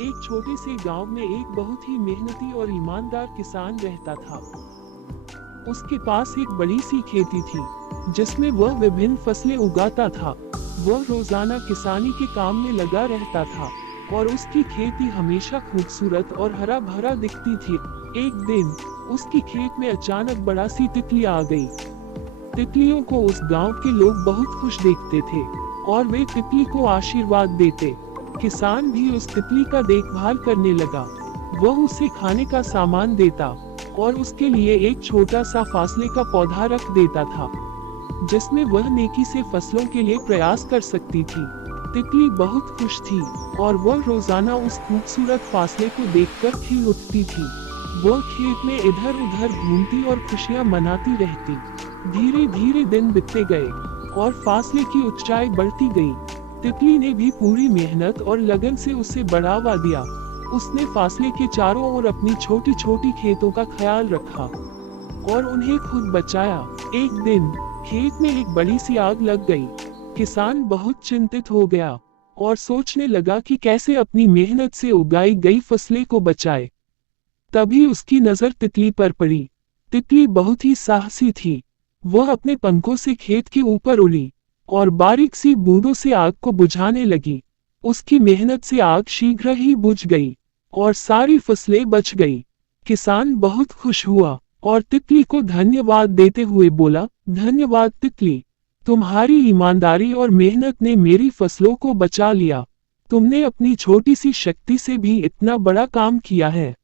एक छोटे से गांव में एक बहुत ही मेहनती और ईमानदार किसान रहता था। उसके पास एक बड़ी सी खेती थी जिसमें वह विभिन्न फसलें उगाता था। वह रोजाना किसानी के काम में लगा रहता था और उसकी खेती हमेशा खूबसूरत और हरा भरा दिखती थी। एक दिन उसकी खेत में अचानक बड़ा सी तितली आ गई। तितलियों को उस गांव के लोग बहुत खुश देखते थे और वे तितली को आशीर्वाद देते। किसान भी उस तितली का देखभाल करने लगा। वह उसे खाने का सामान देता और उसके लिए एक छोटा सा फासले का पौधा रख देता था जिसमें वह नेकी से फसलों के लिए प्रयास कर सकती थी। तितली बहुत खुश थी और वह रोजाना उस खूबसूरत फासले को देखकर खिल उठती थी। वह खेत में इधर उधर घूमती और खुशियां मनाती रहती। धीरे धीरे दिन बीतते गए और फासले की ऊंचाई बढ़ती गई। तितली ने भी पूरी मेहनत और लगन से उसे बढ़ावा दिया। उसने फासले के चारों ओर अपनी छोटी छोटी खेतों का ख्याल रखा और उन्हें खुद बचाया। एक दिन खेत में एक बड़ी सी आग लग गई। किसान बहुत चिंतित हो गया और सोचने लगा कि कैसे अपनी मेहनत से उगाई गई फसलें को बचाए। तभी उसकी नजर तितली पर पड़ी। तितली बहुत ही साहसी थी। वह अपने पंखों से खेत के ऊपर उड़ी और बारीक सी बूंदों से आग को बुझाने लगी। उसकी मेहनत से आग शीघ्र ही बुझ गई और सारी फसलें बच गई। किसान बहुत खुश हुआ और तितली को धन्यवाद देते हुए बोला, धन्यवाद तितली, तुम्हारी ईमानदारी और मेहनत ने मेरी फसलों को बचा लिया। तुमने अपनी छोटी सी शक्ति से भी इतना बड़ा काम किया है।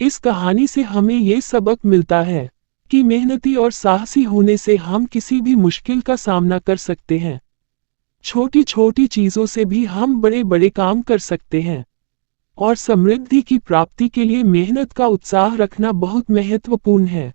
इस कहानी से हमें ये सबक मिलता है कि मेहनती और साहसी होने से हम किसी भी मुश्किल का सामना कर सकते हैं। छोटी छोटी चीजों से भी हम बड़े बड़े काम कर सकते हैं और समृद्धि की प्राप्ति के लिए मेहनत का उत्साह रखना बहुत महत्वपूर्ण है।